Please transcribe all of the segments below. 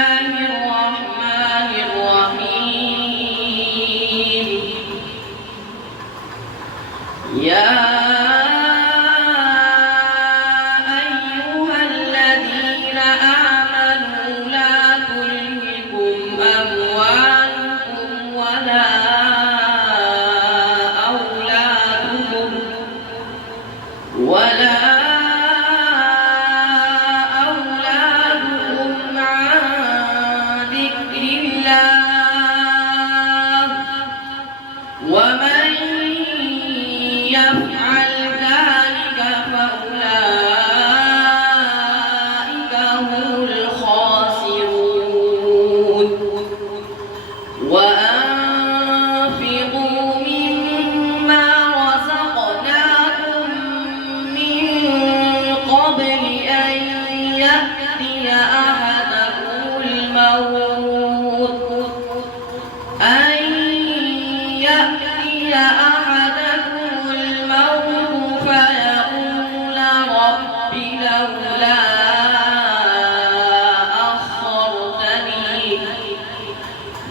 الله الرحمن الرحيم. يا أيها الذين آمنوا لا تلهكم أموالكم ولا أولادكم عن ذكر الله، ومن يفعل ذلك فأولئك هم الخاسرون. وأنفقوا مما رزقناكم من قبل أن يأتي أحدكم الموت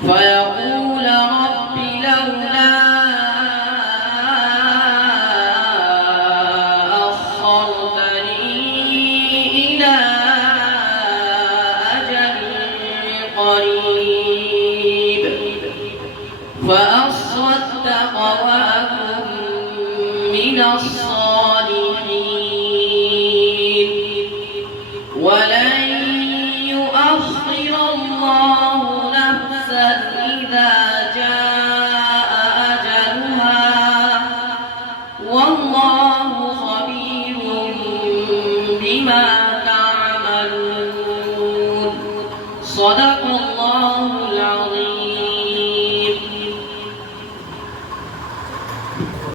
فيقول رب لولا أخرتني إلى أجل قريب فأصدق وأكن من الصالحين، ولن يؤخر الله نفسا إذا جاء أجلها، والله خبير بما